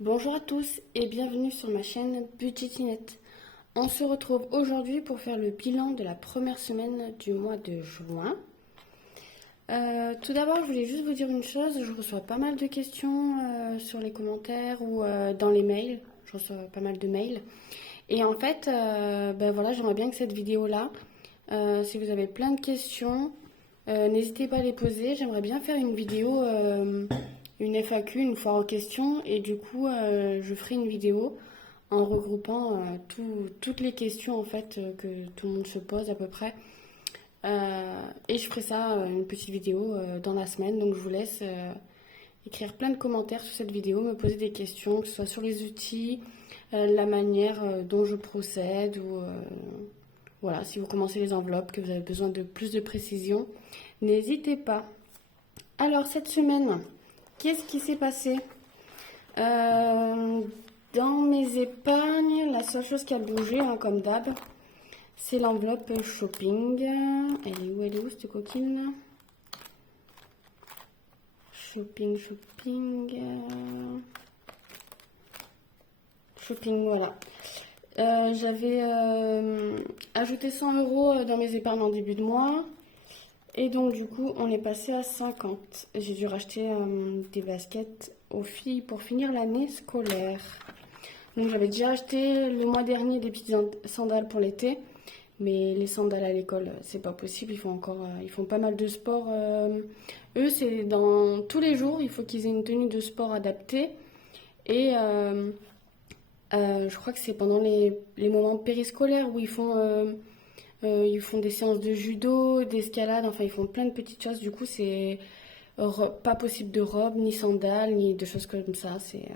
Bonjour à tous et bienvenue sur ma chaîne Budgetinette. On se retrouve aujourd'hui pour faire le bilan de la première semaine du mois de juin. Tout d'abord, je voulais juste vous dire une chose, je reçois pas mal de questions sur les commentaires ou dans les mails. Je reçois pas mal de mails. Et en fait, voilà, j'aimerais bien que cette vidéo-là, si vous avez plein de questions, n'hésitez pas à les poser. J'aimerais bien faire une vidéo, une FAQ, une foire aux questions. Et du coup, je ferai une vidéo en regroupant toutes les questions en fait que tout le monde se pose à peu près. Et je ferai ça, une petite vidéo dans la semaine. Donc je vous laisse écrire plein de commentaires sur cette vidéo, me poser des questions, que ce soit sur les outils, la manière dont je procède ou voilà, si vous commencez les enveloppes, que vous avez besoin de plus de précision, n'hésitez pas. Alors cette semaine, qu'est-ce qui s'est passé? Euh, Dans mes épargnes, la seule chose qui a bougé, hein, comme d'hab, c'est l'enveloppe shopping. Elle est où cette coquine? Shopping, voilà. J'avais ajouté 100 euros dans mes épargnes en début de mois. Et donc, du coup, on est passé à 50. J'ai dû racheter des baskets aux filles pour finir l'année scolaire. Donc, j'avais déjà acheté le mois dernier des petites sandales pour l'été. Mais les sandales à l'école, c'est pas possible. Ils font pas mal de sport. Eux, c'est dans tous les jours. Il faut qu'ils aient une tenue de sport adaptée. Et je crois que c'est pendant les moments périscolaires où ils font des séances de judo, d'escalade. Enfin, ils font plein de petites choses. Du coup, c'est pas possible de robe, ni sandales, ni de choses comme ça. C'est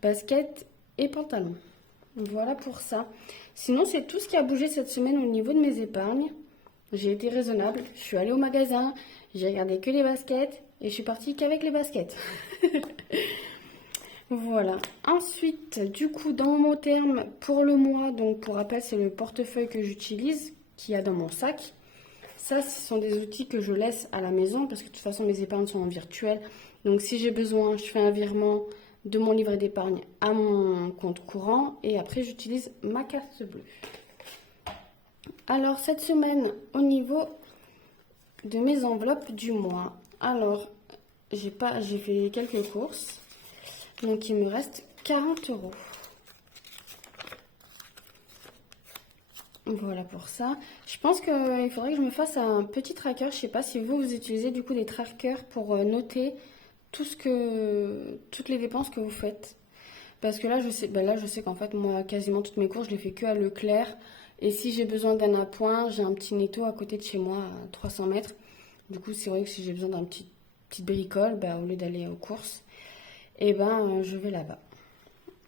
basket et pantalon. Voilà pour ça. Sinon, c'est tout ce qui a bougé cette semaine au niveau de mes épargnes. J'ai été raisonnable. Je suis allée au magasin, j'ai regardé que les baskets et je suis partie qu'avec les baskets. Voilà. Ensuite, du coup, dans mon terme pour le mois, donc pour rappel, c'est le portefeuille que j'utilise, qu'il y a dans mon sac. Ça, ce sont des outils que je laisse à la maison parce que de toute façon, mes épargnes sont en virtuel. Donc, si j'ai besoin, je fais un virement de mon livret d'épargne à mon compte courant et après, j'utilise ma carte bleue. Alors, cette semaine, au niveau de mes enveloppes du mois, alors, j'ai fait quelques courses. Donc, il me reste 40 euros. Voilà pour ça. Je pense qu'il faudrait que je me fasse un petit tracker. Je sais pas si vous utilisez du coup des trackers pour noter toutes les dépenses que vous faites. Parce que là, je sais qu'en fait, moi, quasiment toutes mes courses, je les fais que à Leclerc. Et si j'ai besoin d'un appoint, j'ai un petit Netto à côté de chez moi, à 300 mètres. Du coup, c'est vrai que si j'ai besoin d'un petite bricole, au lieu d'aller aux courses, je vais là-bas.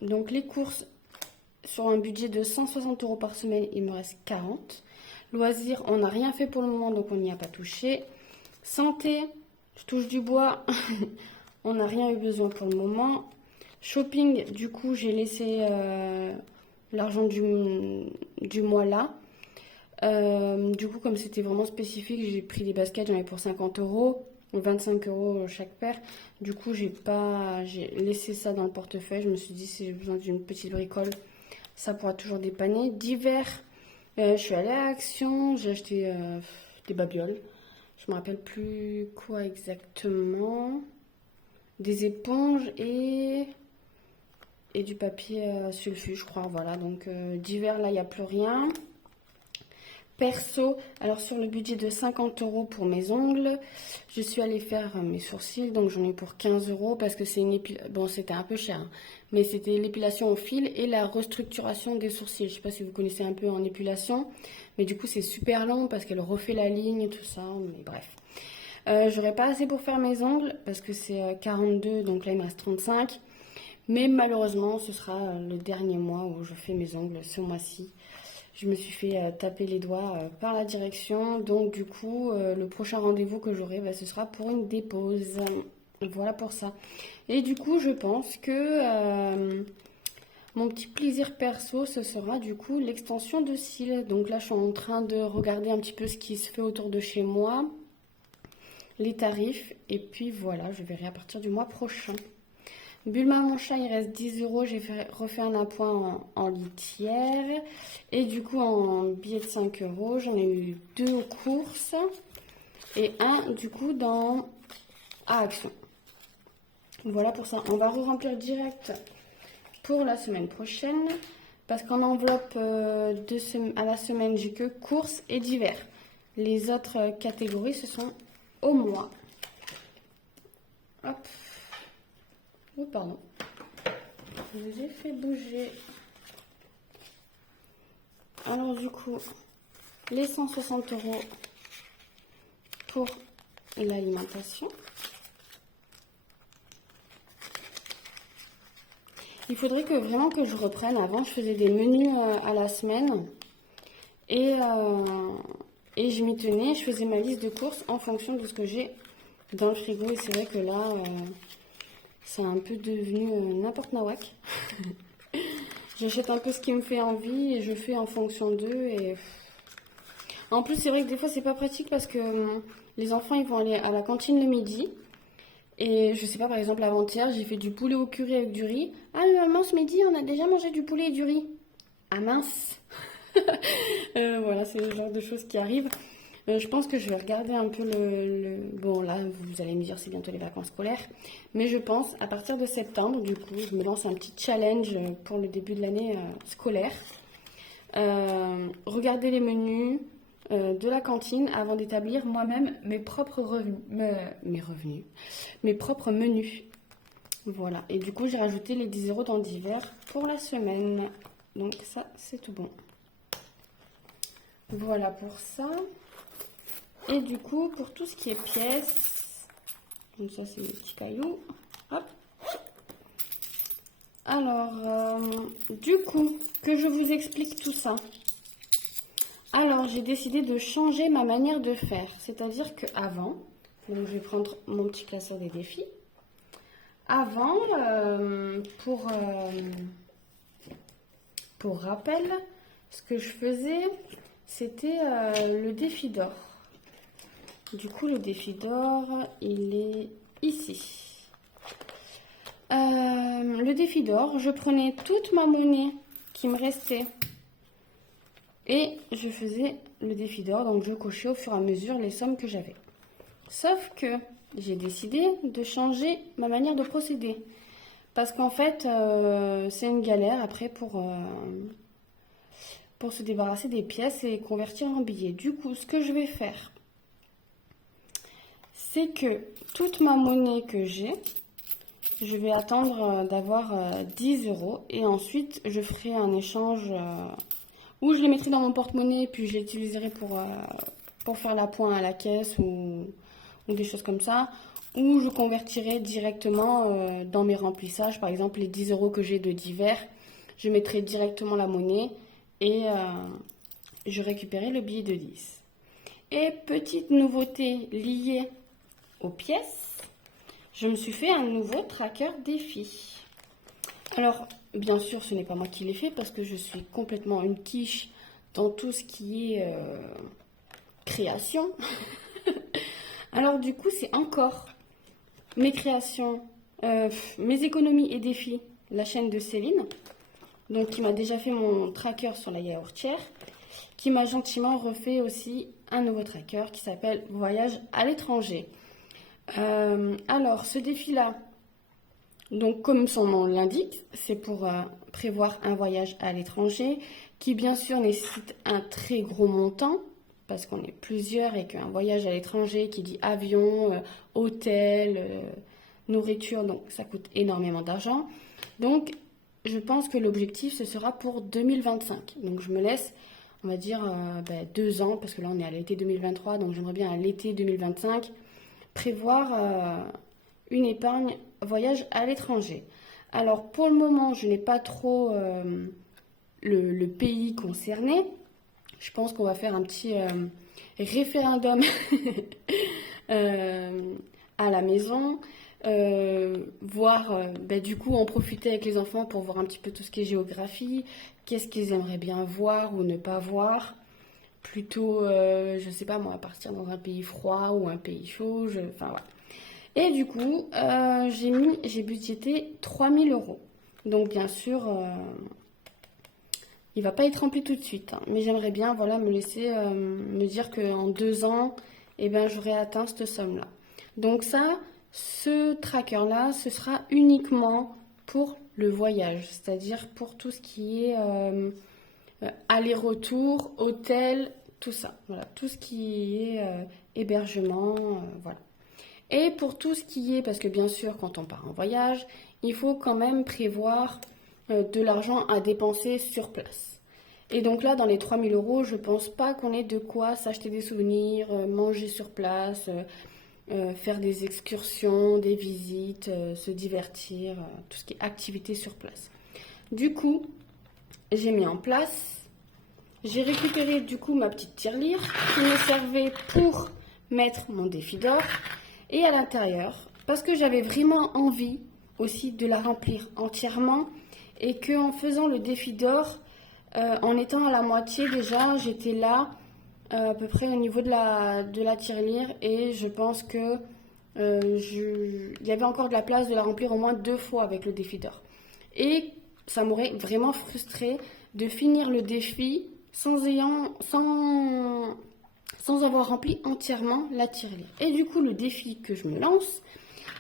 Donc les courses, sur un budget de 160 euros par semaine, il me reste 40. Loisirs, on n'a rien fait pour le moment, donc on n'y a pas touché. Santé, je touche du bois, on n'a rien eu besoin pour le moment. Shopping, du coup, j'ai laissé l'argent du mois là. Du coup, comme c'était vraiment spécifique, j'ai pris des baskets, j'en ai pour 50 euros, 25 euros chaque paire. Du coup, j'ai laissé ça dans le portefeuille. Je me suis dit, si j'ai besoin d'une petite bricole, ça pourra toujours dépanner. D'hiver, je suis allée à Action, j'ai acheté des babioles. Je me rappelle plus quoi exactement. Des éponges et du papier sulfu, je crois. Voilà, donc d'hiver, là, il n'y a plus rien. Perso, alors sur le budget de 50 euros pour mes ongles, je suis allée faire mes sourcils, donc j'en ai pour 15 euros parce que c'est bon, c'était un peu cher, hein, mais c'était l'épilation au fil et la restructuration des sourcils. Je sais pas si vous connaissez un peu en épilation, mais du coup c'est super long parce qu'elle refait la ligne, tout ça, mais bref. J'aurais pas assez pour faire mes ongles parce que c'est 42, donc là il me reste 35. Mais malheureusement, ce sera le dernier mois où je fais mes ongles ce mois-ci. Je me suis fait taper les doigts par la direction. Donc du coup, le prochain rendez-vous que j'aurai, ce sera pour une dépose. Voilà pour ça. Et du coup, je pense que mon petit plaisir perso, ce sera du coup l'extension de cils. Donc là, je suis en train de regarder un petit peu ce qui se fait autour de chez moi, les tarifs. Et puis voilà, je verrai à partir du mois prochain. Bulma mon chat, il reste 10 €. J'ai refait un appoint en litière. Et du coup, en billet de 5 €, j'en ai eu 2 aux courses. Et un, du coup, à Action. Voilà pour ça. On va re-remplir direct pour la semaine prochaine. Parce qu'en enveloppe à la semaine, j'ai que courses et divers. Les autres catégories, ce sont au mois. Hop. Oh, pardon. Je vous ai fait bouger. Alors du coup, les 160 € pour l'alimentation. Il faudrait vraiment que je reprenne. Avant, je faisais des menus à la semaine. Et je m'y tenais. Je faisais ma liste de courses en fonction de ce que j'ai dans le frigo. Et c'est vrai que là, c'est un peu devenu n'importe nawak. J'achète un peu ce qui me fait envie et je fais en fonction d'eux. Et en plus, c'est vrai que des fois, c'est pas pratique parce que les enfants, ils vont aller à la cantine le midi. Et je sais pas, par exemple, avant-hier, j'ai fait du poulet au curry avec du riz. Ah, mais maman, ce midi, on a déjà mangé du poulet et du riz. Ah mince. Voilà, c'est le genre de choses qui arrivent. Je pense que je vais regarder un peu Bon, là, vous allez me dire, c'est bientôt les vacances scolaires. Mais je pense, à partir de septembre, du coup, je me lance un petit challenge pour le début de l'année scolaire. Regarder les menus de la cantine avant d'établir moi-même mes propres revenus, mes propres menus. Voilà. Et du coup, j'ai rajouté les 10 € dans divers pour la semaine. Donc ça, c'est tout bon. Voilà pour ça. Et du coup, pour tout ce qui est pièces, donc ça c'est mes petits cailloux. Hop. Alors, du coup, que je vous explique tout ça. Alors, j'ai décidé de changer ma manière de faire. C'est-à-dire qu'avant, donc je vais prendre mon petit classeur des défis. Avant, pour rappel, ce que je faisais, c'était le défi d'or. Du coup, le défi d'or, il est ici. Le défi d'or, je prenais toute ma monnaie qui me restait et je faisais le défi d'or. Donc, je cochais au fur et à mesure les sommes que j'avais. Sauf que j'ai décidé de changer ma manière de procéder. Parce qu'en fait, c'est une galère après pour se débarrasser des pièces et convertir en billets. Du coup, ce que je vais faire, c'est que toute ma monnaie que j'ai, je vais attendre d'avoir 10 € et ensuite je ferai un échange où je les mettrai dans mon porte-monnaie puis je les utiliserai pour faire l'appoint à la caisse ou des choses comme ça, ou je convertirai directement dans mes remplissages. Par exemple, les 10 € que j'ai de divers, je mettrai directement la monnaie et je récupérerai le billet de 10. Et petite nouveauté liée aux pièces, je me suis fait un nouveau tracker défi. Alors, bien sûr, ce n'est pas moi qui l'ai fait parce que je suis complètement une quiche dans tout ce qui est création. Alors, du coup, c'est encore mes créations, mes économies et défis, la chaîne de Céline, donc qui m'a déjà fait mon tracker sur la yaourtière, qui m'a gentiment refait aussi un nouveau tracker qui s'appelle Voyage à l'étranger. Alors, ce défi-là, donc comme son nom l'indique, c'est pour prévoir un voyage à l'étranger qui bien sûr nécessite un très gros montant parce qu'on est plusieurs et qu'un voyage à l'étranger qui dit avion, hôtel, nourriture, donc ça coûte énormément d'argent. Donc, je pense que l'objectif, ce sera pour 2025. Donc, je me laisse, on va dire, 2 ans parce que là, on est à l'été 2023, donc j'aimerais bien à l'été 2025 prévoir une épargne voyage à l'étranger. Alors pour le moment, je n'ai pas trop le pays concerné. Je pense qu'on va faire un petit référendum à la maison, voir, du coup en profiter avec les enfants pour voir un petit peu tout ce qui est géographie, qu'est-ce qu'ils aimeraient bien voir ou ne pas voir. Plutôt, je sais pas moi, partir dans un pays froid ou un pays chaud, enfin voilà. Et du coup, j'ai budgété 3 000 €. Donc bien sûr, il va pas être rempli tout de suite, hein. Mais j'aimerais bien, voilà, me laisser me dire qu'en 2 ans, eh ben, j'aurai atteint cette somme-là. Donc ça, ce tracker-là, ce sera uniquement pour le voyage, c'est-à-dire pour tout ce qui est aller-retour, hôtel, tout ça. Voilà, tout ce qui est hébergement, voilà. Et pour tout ce qui est, parce que bien sûr, quand on part en voyage, il faut quand même prévoir de l'argent à dépenser sur place. Et donc là, dans les 3 000 €, je pense pas qu'on ait de quoi s'acheter des souvenirs, manger sur place, faire des excursions, des visites, se divertir, tout ce qui est activité sur place. Du coup, j'ai mis en place, j'ai récupéré du coup ma petite tirelire qui me servait pour mettre mon défi d'or. Et à l'intérieur, parce que j'avais vraiment envie aussi de la remplir entièrement et qu'en faisant le défi d'or, en étant à la moitié déjà, j'étais là à peu près au niveau de la tirelire et je pense que il y avait encore de la place de la remplir au moins 2 fois avec le défi d'or. Et ça m'aurait vraiment frustrée de finir le défi sans avoir rempli entièrement la tirelire. Et du coup, le défi que je me lance,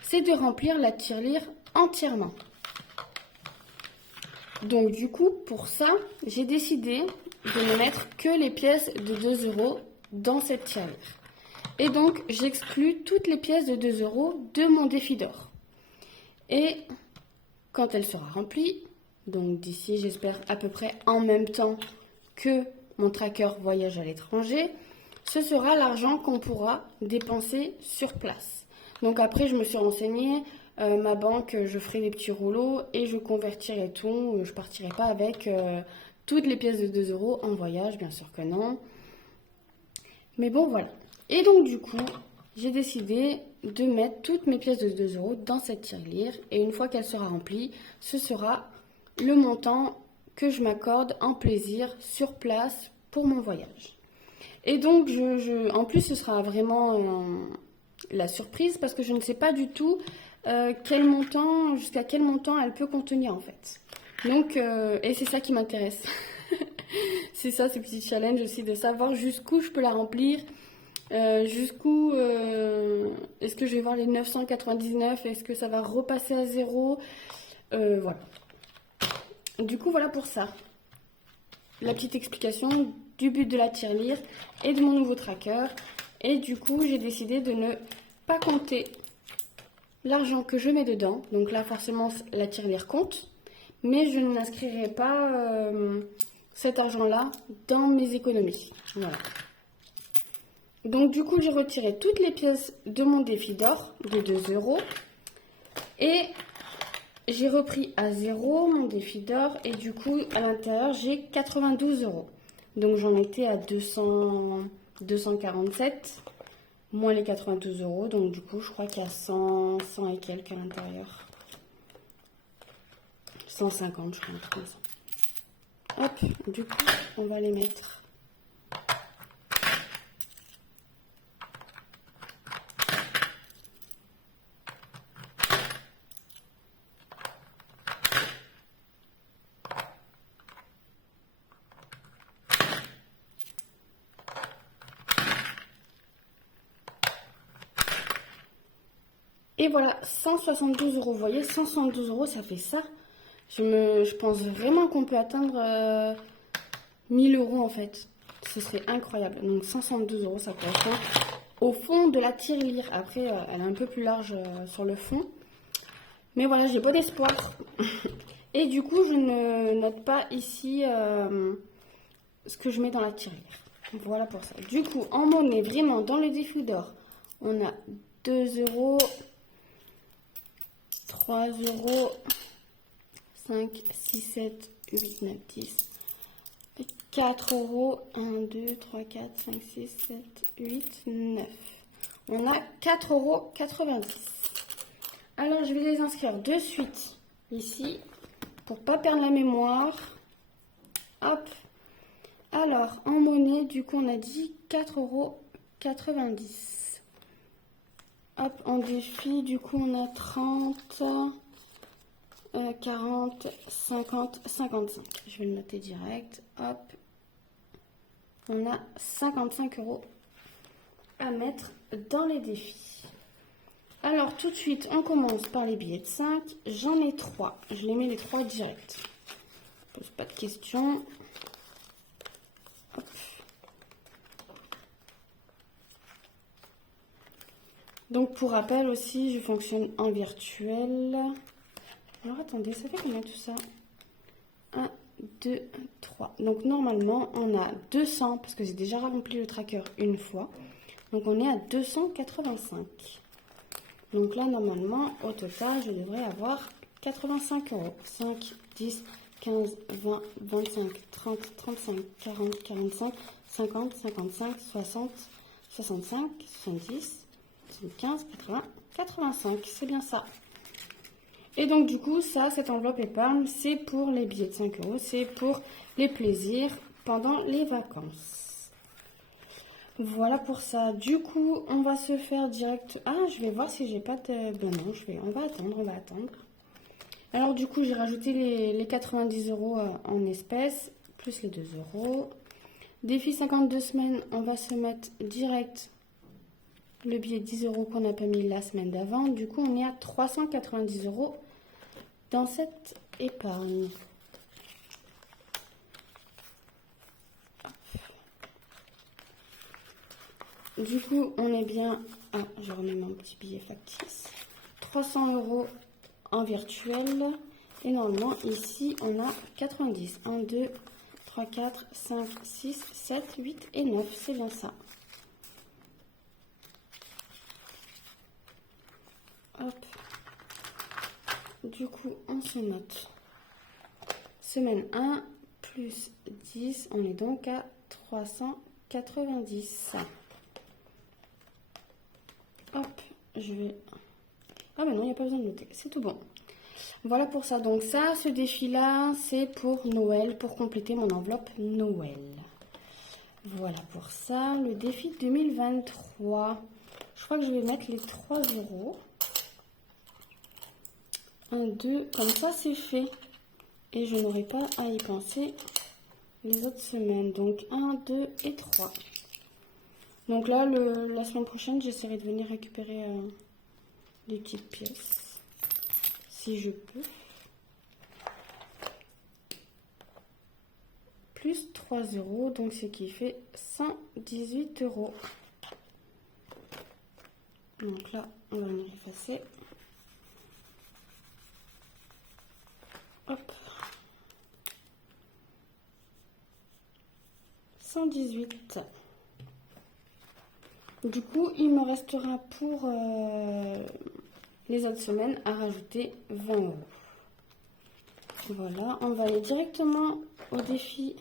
c'est de remplir la tirelire entièrement. Donc du coup, pour ça, j'ai décidé de ne mettre que les pièces de 2 € dans cette tirelire. Et donc, j'exclus toutes les pièces de 2 € de mon défi d'or. Et quand elle sera remplie, donc d'ici, j'espère à peu près en même temps que mon tracker voyage à l'étranger, ce sera l'argent qu'on pourra dépenser sur place. Donc après, je me suis renseignée, ma banque, je ferai des petits rouleaux et je convertirai tout. Je partirai pas avec toutes les pièces de 2 € en voyage, bien sûr que non. Mais bon, voilà. Et donc du coup, j'ai décidé de mettre toutes mes pièces de 2 € dans cette tirelire. Et une fois qu'elle sera remplie, ce sera le montant que je m'accorde en plaisir sur place pour mon voyage. Et donc, en plus, ce sera vraiment la surprise parce que je ne sais pas du tout jusqu'à quel montant elle peut contenir en fait. Donc, et c'est ça qui m'intéresse. C'est ça, ce petit challenge aussi de savoir jusqu'où je peux la remplir, jusqu'où est-ce que je vais voir les 999, est-ce que ça va repasser à zéro, voilà. Du coup, voilà pour ça. La petite explication du but de la tirelire et de mon nouveau tracker. Et du coup, j'ai décidé de ne pas compter l'argent que je mets dedans. Donc là, forcément, la tirelire compte. Mais je n'inscrirai pas cet argent-là dans mes économies. Voilà. Donc du coup, j'ai retiré toutes les pièces de mon défi d'or de 2 €. Et j'ai repris à 0 mon défi d'or. Et du coup, à l'intérieur, j'ai 92 €. Donc j'en étais à 247, moins les 92 €. Donc du coup, je crois qu'il y a 100 et quelques à l'intérieur. 150, je crois, un truc comme ça. Hop, du coup, on va les mettre. Et voilà, 172 €. Vous voyez, 172 €, ça fait ça. Je pense vraiment qu'on peut atteindre 1000 € en fait. Ce serait incroyable. Donc 172 €, ça correspond au fond de la tirelire. Après, elle est un peu plus large sur le fond. Mais voilà, j'ai bon espoir. Et du coup, je ne note pas ici ce que je mets dans la tirelire. Voilà pour ça. Du coup, en monnaie, vraiment, dans le défi d'or, on a 2 €, 3 €, 5, 6, 7, 8, 9, 10, 4 €, 1, 2, 3, 4, 5, 6, 7, 8, 9. On a 4,90 €. Alors, je vais les inscrire de suite ici pour pas perdre la mémoire. Hop. Alors, en monnaie, du coup, on a dit 4,90 €. Hop, en défi, du coup, on a 30, 40, 50, 55. Je vais le noter direct. Hop. On a 55 € à mettre dans les défis. Alors, tout de suite, on commence par les billets de 5. J'en ai 3. Je les mets les 3 direct. Pose pas de questions. Hop. Donc, pour rappel aussi, je fonctionne en virtuel. Alors, attendez, ça fait combien tout ça? 1, 2, 3. Donc, normalement, on a 200, parce que j'ai déjà rempli le tracker une fois. Donc, on est à 285. Donc là, normalement, au total, je devrais avoir 85 €. 5, 10, 15, 20, 25, 30, 35, 40, 45, 50, 55, 60, 65, 70, 75, 80, 85. C'est bien ça. Et donc, du coup, ça, cette enveloppe épargne, c'est pour les billets de 5 €. C'est pour les plaisirs pendant les vacances. Voilà pour ça. Du coup, on va se faire direct... Ah, je vais voir si j'ai pas de... Ben non, on va attendre, on va attendre. Alors, du coup, j'ai rajouté les 90 € en espèces, plus les 2 €. Défi 52 semaines, on va se mettre direct le billet de 10 € qu'on n'a pas mis la semaine d'avant. Du coup, on est à 390 € dans cette épargne. Du coup, on est bien... Ah, je remets mon petit billet factice. 300 € en virtuel. Et normalement, ici, on a 90. 1, 2, 3, 4, 5, 6, 7, 8 et 9. C'est bien ça. Hop. Du coup, on se note. Semaine 1, plus 10. On est donc à 390. Hop, je vais... Ah ben non, il n'y a pas besoin de noter, c'est tout bon. Voilà pour ça. Donc ça, ce défi-là, c'est pour Noël, pour compléter mon enveloppe Noël. Voilà pour ça. Le défi 2023. Je crois que je vais mettre les 3 €. 1, 2, comme ça c'est fait. Et je n'aurai pas à y penser les autres semaines. Donc 1, 2 et 3. Donc là, la semaine prochaine, j'essaierai de venir récupérer les petites pièces, si je peux. Plus 3 €, donc ce qui fait 118 €. Donc là, on va venir effacer. Hop. 118. Du coup, il me restera pour les autres semaines à rajouter 20 €. Voilà, on va aller directement au défi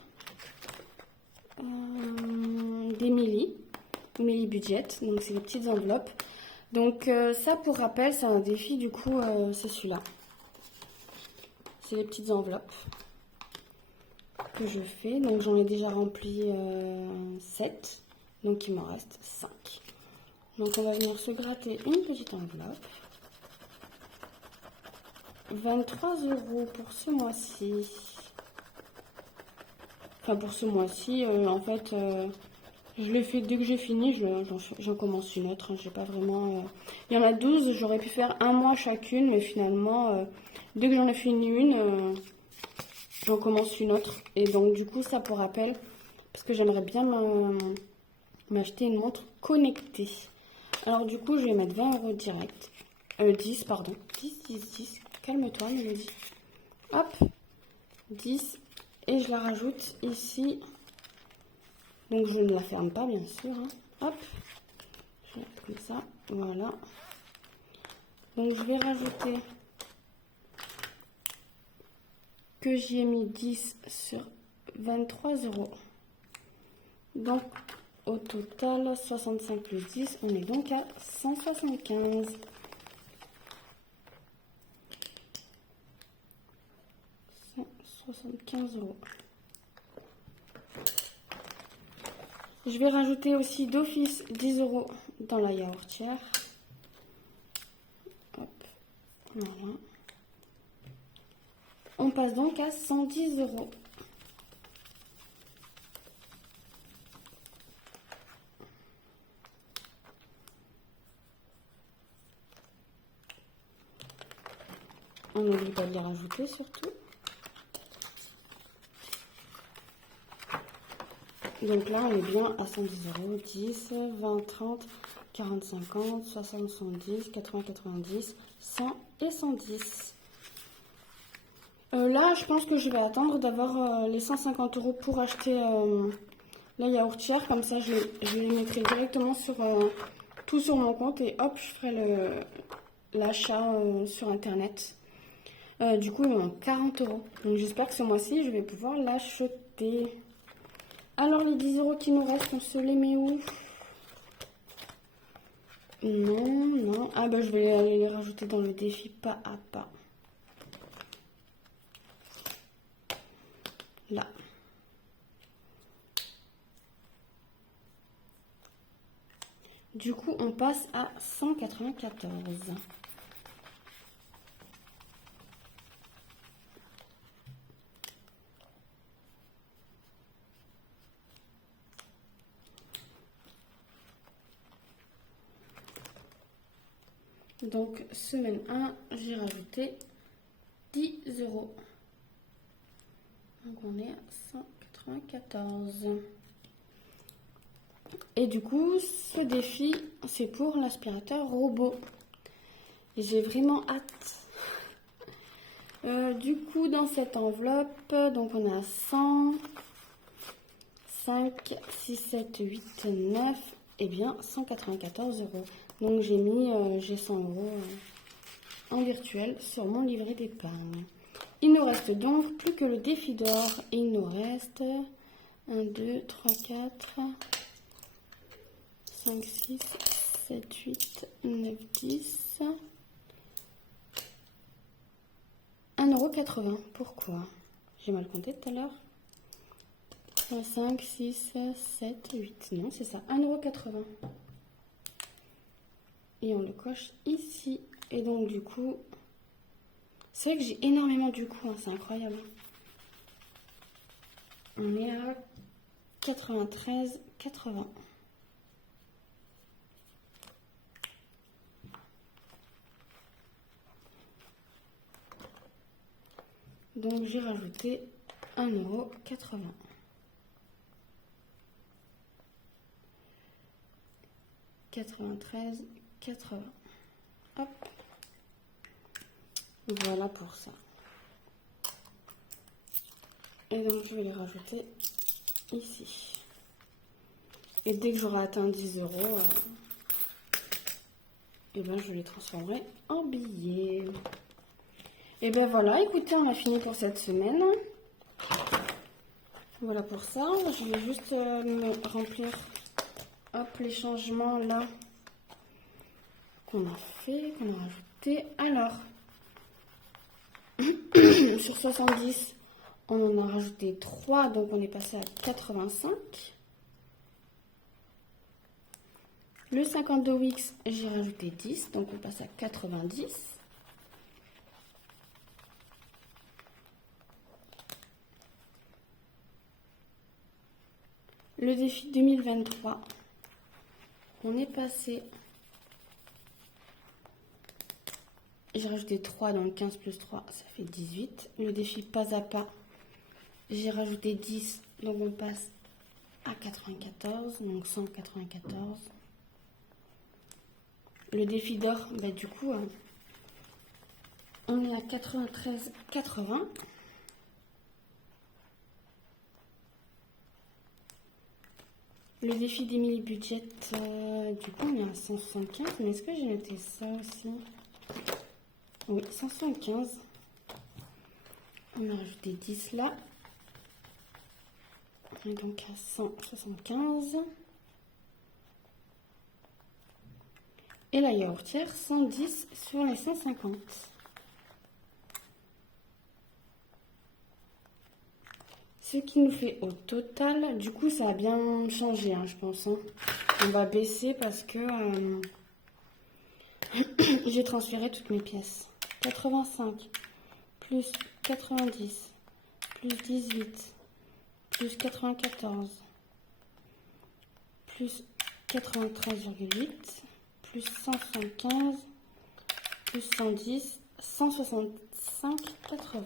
des Méli budget. Donc, c'est les petites enveloppes. Donc, ça, pour rappel, c'est un défi. Du coup, c'est celui-là. C'est les petites enveloppes que je fais. Donc, j'en ai déjà rempli 7. Donc, il m'en reste 5. Donc, on va venir se gratter une petite enveloppe. 23 € pour ce mois-ci. Enfin, pour ce mois-ci, en fait, je l'ai fait dès que j'ai fini. J'en commence une autre. J'ai pas vraiment... Il y en a 12. J'aurais pu faire un mois chacune. Mais finalement, dès que j'en ai fini une, j'en commence une autre. Et donc, du coup, ça pour rappel, parce que j'aimerais bien m'acheter une montre connectée. Alors, du coup, je vais mettre 20 € direct. 10, pardon. 10, 10, 10. Calme-toi, Mélodie. Hop. 10. Et je la rajoute ici. Donc, je ne la ferme pas, bien sûr. Hein. Hop. Je vais mettre comme ça. Voilà. Donc, je vais rajouter que j'y ai mis 10 sur 23 €. Donc, au total, 65 plus 10, on est donc à 175. 175 €. Je vais rajouter aussi d'office 10 € dans la yaourtière. On passe donc à 110 €. On n'oublie pas de les rajouter surtout. Donc là, on est bien à 110 €, 10, 20, 30, 40, 50, 60, 70, 80, 90, 100 et 110. Là, je pense que je vais attendre d'avoir les 150 € pour acheter la yaourtière. Comme ça, je les mettrai directement tout sur mon compte et hop, je ferai l'achat sur Internet. Du coup, il manque 40 €. Donc, j'espère que ce mois-ci, je vais pouvoir l'acheter. Alors, les 10 € qui nous restent, on se les met où? Non, non. Ah, bah, je vais aller les rajouter dans le défi pas à pas. Là. Du coup, on passe à 194. Donc, semaine 1, j'ai rajouté 10 €. Donc, on est à 194. Et du coup, ce défi, c'est pour l'aspirateur robot. Et j'ai vraiment hâte. Du coup, dans cette enveloppe, donc on a 100, 5, 6, 7, 8, 9, et bien 194 €. Donc j'ai 100 € en virtuel sur mon livret d'épargne. Il nous reste donc plus que le défi d'or. Il nous reste 1, 2, 3, 4, 5, 6, 7, 8, 9, 10. 1,80 €. Pourquoi? J'ai mal compté tout à l'heure. 5, 6, 7, 8. Non, c'est ça. 1,80 €. Et on le coche ici. Et donc, du coup, c'est vrai que j'ai énormément du coup. Hein, c'est incroyable. On est à 93,80 €. Donc, j'ai rajouté 1,80 €. « 93,80 €. Hop. Voilà pour ça. Et donc, je vais les rajouter ici. Et dès que j'aurai atteint 10 €, et ben, je les transformerai en billets. Et ben voilà, écoutez, on a fini pour cette semaine. Voilà pour ça. Je vais juste me remplir les changements là qu'on a fait, qu'on a rajouté. Alors, sur 70, on en a rajouté 3, donc on est passé à 85. Le 52 Wix, j'ai rajouté 10, donc on passe à 90. Le défi 2023, on est passé, j'ai rajouté 3, donc 15 plus 3, ça fait 18. Le défi pas à pas, j'ai rajouté 10, donc on passe à 94, donc 194. Le défi d'or, bah du coup, on est à 93,80. Le défi des mini-budgets, du coup, on est à 175. Mais est-ce que j'ai noté ça aussi? Oui, 175. On a rajouté 10 là. On est donc à 175. Et la yaourtière, 110 sur les 150. Ce qui nous fait au total, du coup, ça a bien changé, hein, je pense. Hein. On va baisser parce que j'ai transféré toutes mes pièces. 85 plus 90, plus 18, plus 94, plus 93,8, plus 175, plus 110, 165,80.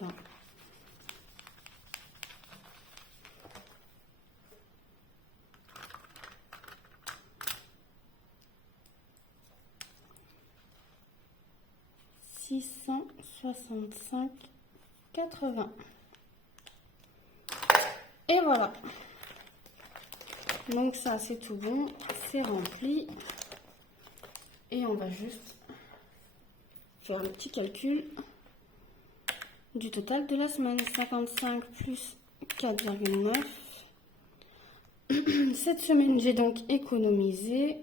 €665,80. Et voilà. Donc ça, c'est tout bon. C'est rempli. Et on va juste faire le petit calcul du total de la semaine. 55 plus 4,9. Cette semaine, j'ai donc économisé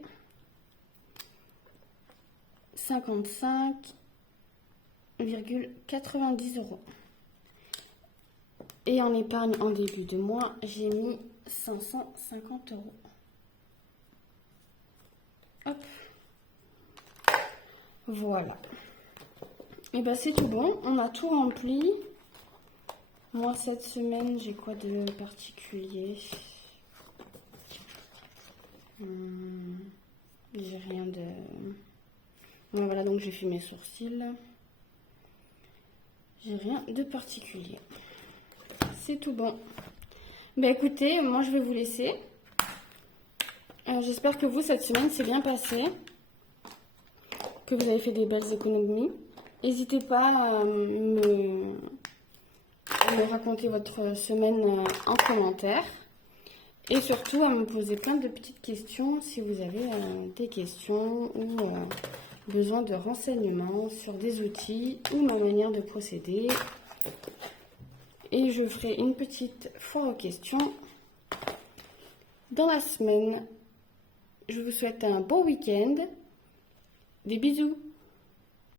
55,90 €. Et en épargne en début de mois, j'ai mis 550 €. Hop. Voilà. Et ben c'est tout bon, on a tout rempli. Moi cette semaine, j'ai quoi de particulier? J'ai rien de... Ouais, voilà, donc j'ai fait mes sourcils. J'ai rien de particulier. C'est tout bon. Ben écoutez, moi je vais vous laisser. J'espère que vous, cette semaine, s'est bien passée. Que vous avez fait des belles économies. N'hésitez pas à me raconter votre semaine en commentaire. Et surtout à me poser plein de petites questions si vous avez des questions ou besoin de renseignements sur des outils ou ma manière de procéder. Et je ferai une petite foire aux questions dans la semaine. Je vous souhaite un bon week-end. Des bisous!